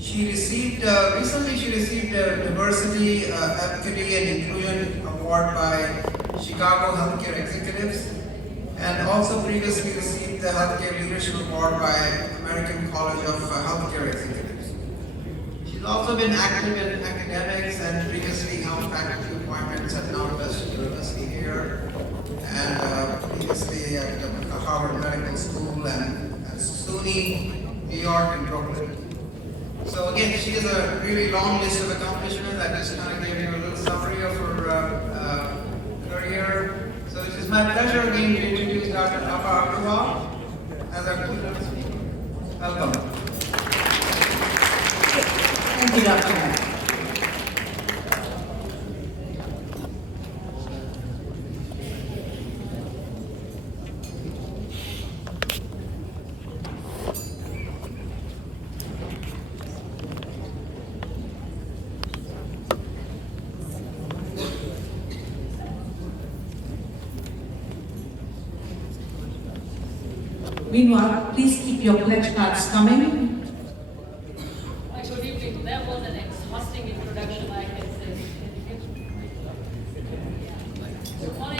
Recently she received a Diversity, Equity and Inclusion Award by Chicago Healthcare Executives, and also previously received the Healthcare Leadership Award by American College of Healthcare Executives. She's also been active in academics and previously held faculty appointments at Northwestern University here, and previously at Harvard Medical School and SUNY, New York and Brooklyn. So again, she has a really long list of accomplishments. I just kind of gave you a little summary of her career. So it is my pleasure again to introduce Dr. Abha Agrawal as our keynote speaker. Welcome. Thank you, Dr. Meanwhile, please keep your pledge cards coming. Good evening. That was an exhausting introduction, I can say. On a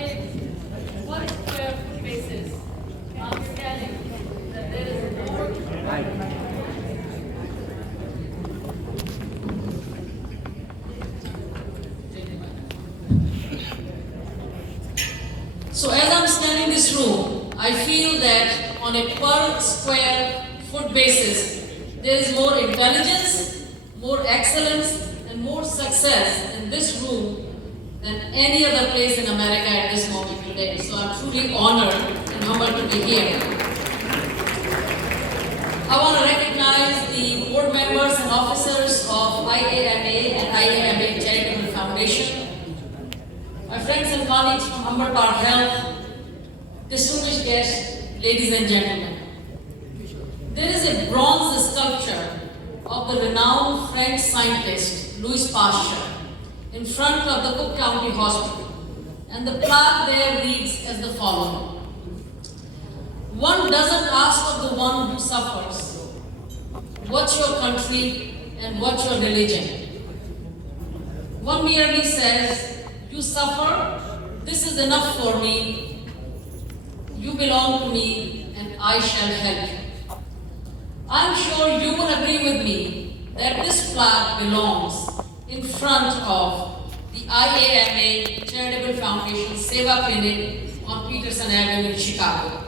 1 square foot basis, I'm scanning that there is more. So as I'm scanning this room, I feel that on a per square foot basis, there is more intelligence, more excellence, and more success in this room than any other place in America at this moment today. So I'm truly honored and humbled to be here. I want to recognize the board members and officers of IAMA and IAMA Charitable Foundation, my friends and colleagues from Humber Park Health, distinguished guests, ladies and gentlemen. There is a bronze sculpture of the renowned French scientist Louis Pasteur in front of the Cook County Hospital, and the plaque there reads as the following: "One doesn't ask of the one who suffers, what's your country and what's your religion? One merely says, you suffer, this is enough for me, you belong to me, and I shall help you." I'm sure you will agree with me that this plaque belongs in front of the IAMA Charitable Foundation Seva Clinic on Peterson Avenue in Chicago.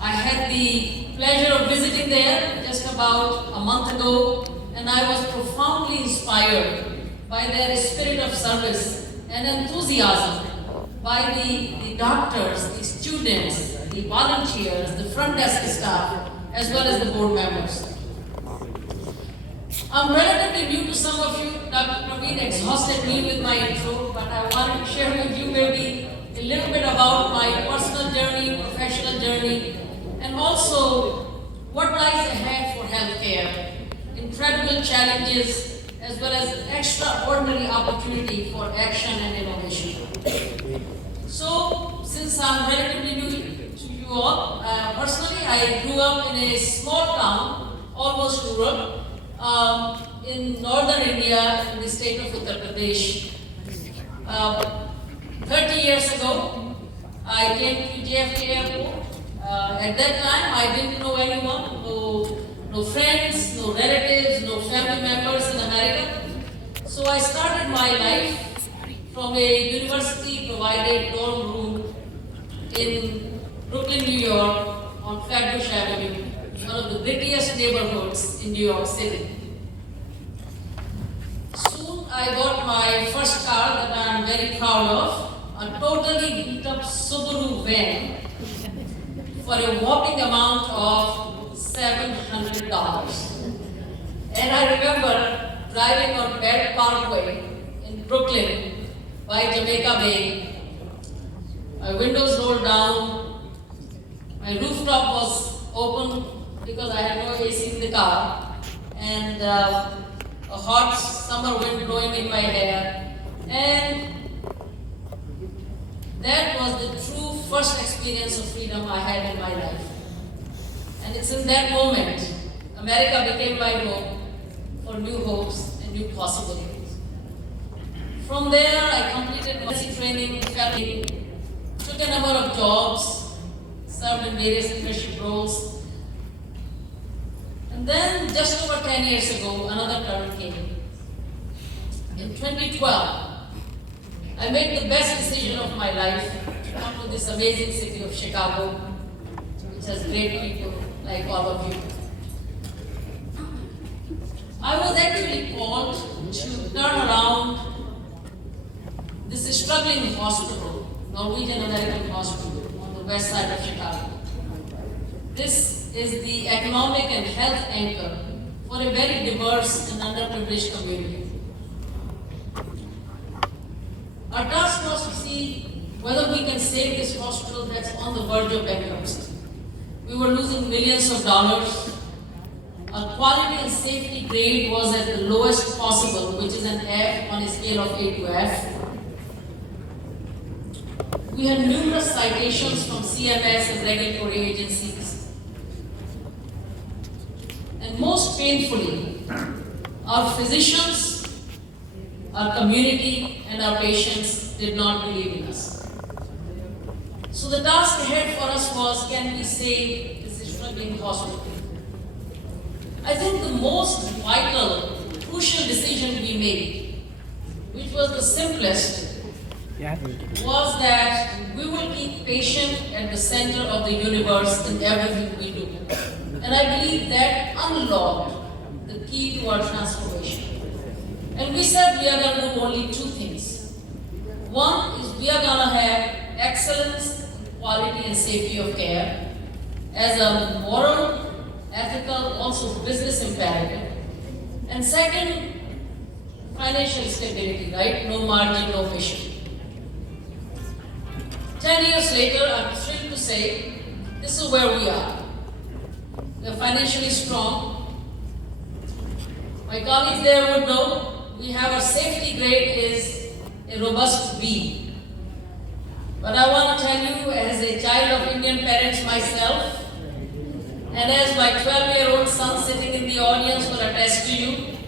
I had the pleasure of visiting there just about a month ago, and I was profoundly inspired by their spirit of service and enthusiasm, by the doctors, the students, the volunteers, the front desk staff, as well as the board members. I'm relatively new to some of you. Dr. Praveen exhausted me with my intro, but I wanted to share with you maybe a little bit about my personal journey, professional journey, and also what lies ahead for healthcare, incredible challenges, as well as extraordinary opportunity for action and innovation. So, since I'm relatively new to you all, personally I grew up in a small town, almost rural, in northern India, in the state of Uttar Pradesh. 30 years ago, I came to JFK Airport. At that time, I didn't know anyone, no friends, no relatives, no family members in America. So I started my life from a university-provided dorm room in Brooklyn, New York, on Flatbush Avenue, one of the grittiest neighborhoods in New York City. Soon I got my first car that I am very proud of, a totally beat-up Subaru van for a whopping amount of $700. And I remember driving on Bed Parkway in Brooklyn by Jamaica Bay. My windows rolled down, my rooftop was open because I had no AC in the car, and a hot summer wind blowing in my hair. And that was the true first experience of freedom I had in my life. And it's in that moment, America became my home. For possible. From there, I completed basic training, took a number of jobs, served in various leadership roles. And then, just over 10 years ago, another turn came. In 2012, I made the best decision of my life to come to this amazing city of Chicago, which has great people like all of you. I was actually called to turn around this struggling hospital, Norwegian American Hospital, on the west side of Chicago. This is the economic and health anchor for a very diverse and underprivileged community. Our task was to see whether we can save this hospital that's on the verge of bankruptcy. We were losing millions of dollars. Our quality and safety grade was at the lowest possible, which is an F on a scale of A to F. We had numerous citations from CMS and regulatory agencies. And most painfully, our physicians, our community, and our patients did not believe in us. So the task ahead for us was, can we save this struggling hospital? I think the most vital, crucial decision we made, which was the simplest, was that we will keep patient at the center of the universe in everything we do. And I believe that unlocked the key to our transformation. And we said we are going to do only two things. One is we are going to have excellence, quality, and safety of care as a moral, ethical, also business imperative. And second, financial stability, right? No margin, no mission. 10 years later, I'm thrilled to say, this is where we are. We are financially strong. My colleagues there would know, we have our safety grade is a robust B. But I want to tell you, as a child of Indian parents myself, and as my 12-year-old son sitting in the audience will attest to you,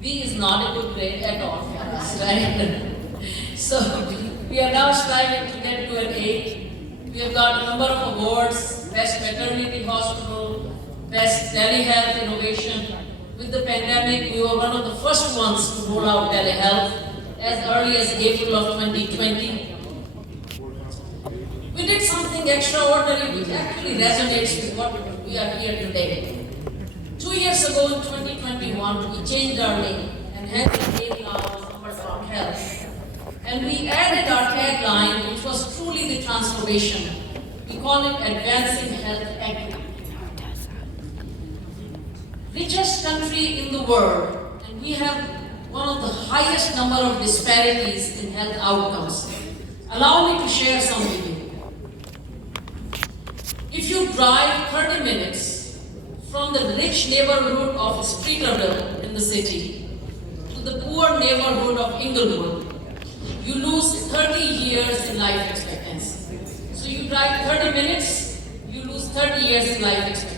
B is not a good grade at all for us, right? So, we are now striving to get to an 8. We have got a number of awards, Best Maternity Hospital, Best Telehealth Innovation. With the pandemic, we were one of the first ones to roll out telehealth as early as April of 2020. We did something extraordinary which actually resonates with what we are here today. 2 years ago in 2021, we changed our name and had the name now as Agrawal Health. And we added our tagline, which was truly the transformation. We call it Advancing Health Equity. Richest country in the world, and we have one of the highest number of disparities in health outcomes. Allow me to share some with you. If you drive 30 minutes from the rich neighborhood of Streeterville in the city to the poor neighborhood of Inglewood, you lose 30 years in life expectancy. So you drive 30 minutes, you lose 30 years in life expectancy.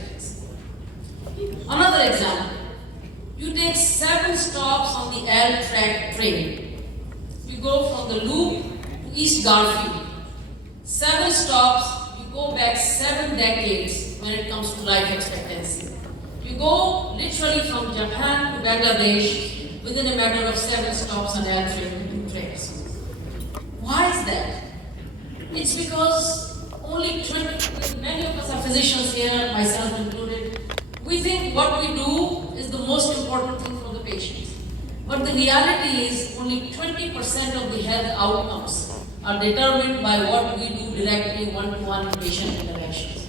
Another example, you take 7 stops on the L-track train. You go from the Loop to East Garfield. 7 stops, you go back 7 decades when it comes to life expectancy. You go literally from Japan to Bangladesh within a matter of 7 stops on L-trains. Why is that? It's because only 20, many of us are physicians here, myself included, we think what we do is the most important thing for the patient. But the reality is only 20% of the health outcomes are determined by what we do directly one-to-one patient interactions.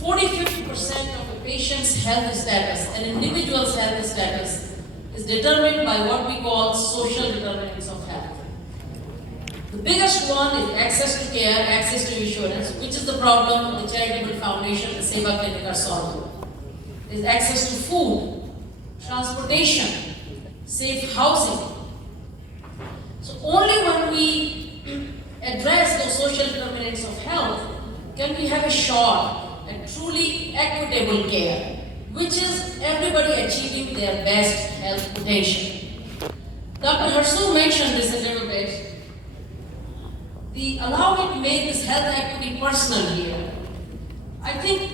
40-50% of a patient's health status, an individual's health status, is determined by what we call social determinants of health. The biggest one is access to care, access to insurance, which is the problem the Charitable Foundation and Seva Clinic are solving. There's access to food, transportation, safe housing. So only when we address those social determinants of health can we have a shot at truly equitable care, which is everybody achieving their best health potential. Dr. Harsu mentioned this a little bit. Allow me to make this health equity personal here. I think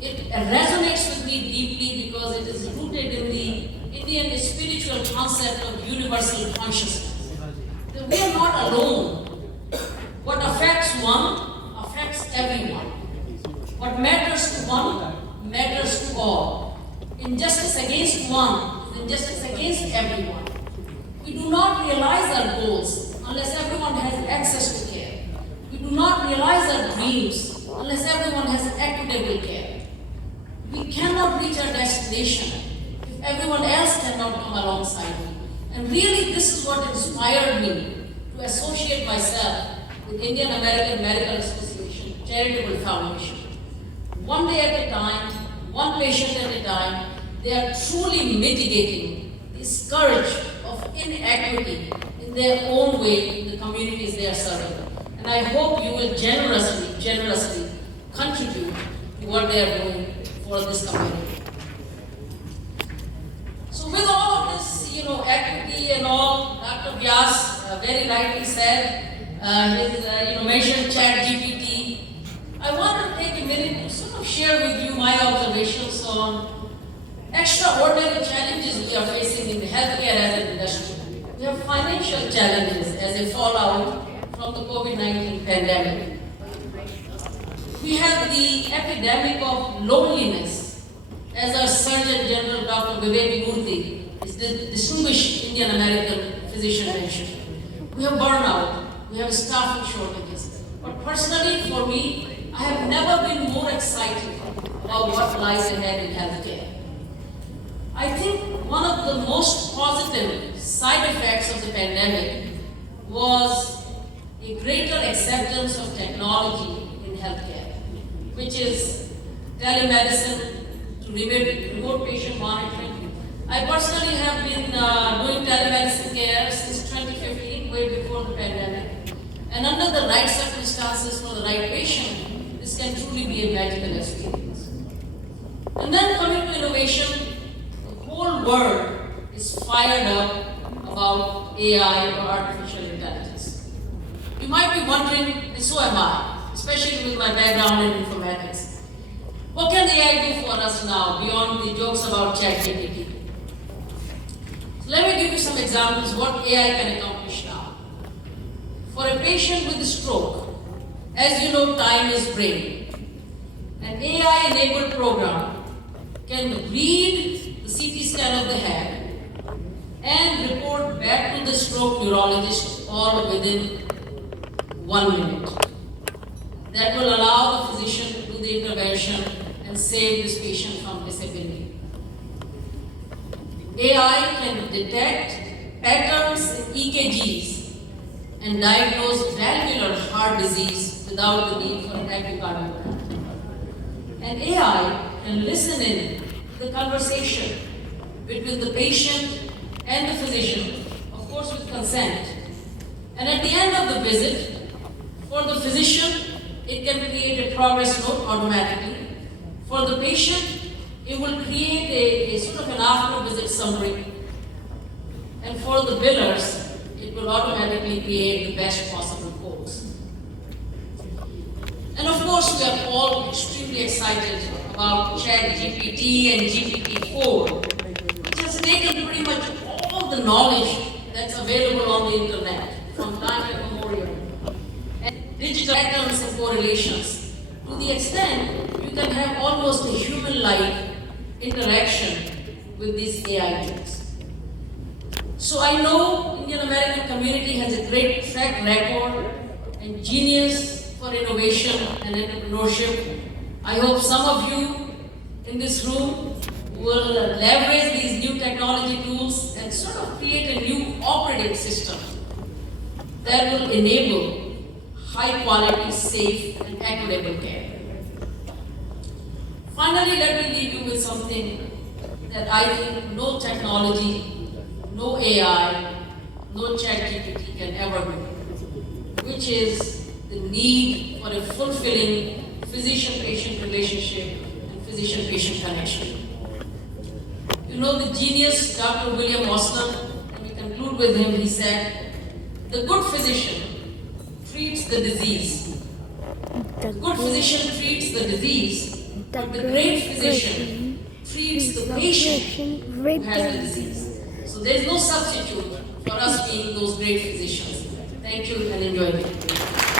it resonates with me deeply because it is rooted in the Indian spiritual concept of universal consciousness. That we are not alone. What affects one affects everyone. What matters to one matters to all. Injustice against one is injustice against everyone. We do not realize our goals unless everyone has access to care. We do not realize our dreams unless everyone has equitable care. We cannot reach our destination if everyone else cannot come alongside me. And really, this is what inspired me to associate myself with Indian American Medical Association Charitable Foundation. One day at a time, one patient at a time, they are truly mitigating the scourge of inequity in their own way in the communities they are serving. And I hope you will generously contribute to what they are doing for this community. So with all of this, equity and all, Dr. Vyas very rightly said, mentioned ChatGPT. I want to take a minute to sort of share with you my observations on extraordinary challenges we are facing in the healthcare as an industry. We have financial challenges as a fallout from the COVID-19 pandemic. We have the epidemic of loneliness, as our Surgeon General Dr. Vivek Murthy, is the distinguished Indian American physician mentioned. We have burnout, we have staffing shortages. But personally, for me, I have never been more excited about what lies ahead in healthcare. I think one of the most positive side effects of the pandemic was a greater acceptance of technology in healthcare, which is telemedicine to remote patient monitoring. I personally have been doing telemedicine care since 2015, way before the pandemic. And under the right circumstances for the right patient, this can truly be a magical experience. And then coming to innovation, the whole world is fired up about AI or artificial intelligence. You might be wondering, and so am I, especially with my background in informatics. What can AI do for us now beyond the jokes about ChatGPT? So let me give you some examples of what AI can accomplish now. For a patient with a stroke, as you know, time is brain. An AI-enabled program can read the CT scan of the head and report back to the stroke neurologist all within 1 minute. That will allow the physician to do the intervention and save this patient from disability. AI can detect patterns in EKGs and diagnose valvular heart disease without the need for an echocardiogram. And AI can listen in the conversation between the patient and the physician, of course with consent. And at the end of the visit, for the physician, it can create a progress note automatically. For the patient, it will create a sort of an after-visit summary. And for the billers, it will automatically create the best possible quotes. And of course, we are all extremely excited about ChatGPT and GPT-4, which has taken pretty much all the knowledge that's available on the internet from time immemorial and digital patterns and correlations to the extent you can have almost a human-like interaction with these AI tools. So I know Indian American community has a great track record and genius for innovation and entrepreneurship. I hope some of you in this room will leverage these new technology tools and sort of create a new operating system that will enable high quality, safe and equitable care. Finally, let me leave you with something that I think no technology, no AI, no ChatGPT can ever do, which is the need for a fulfilling physician-patient relationship and physician-patient connection. You know the genius Dr. William Osler, let me conclude with him, he said, the good physician treats the disease. The good physician treats the disease, but the great physician treats the patient who has the disease. So there is no substitute for us being those great physicians. Thank you and enjoy it.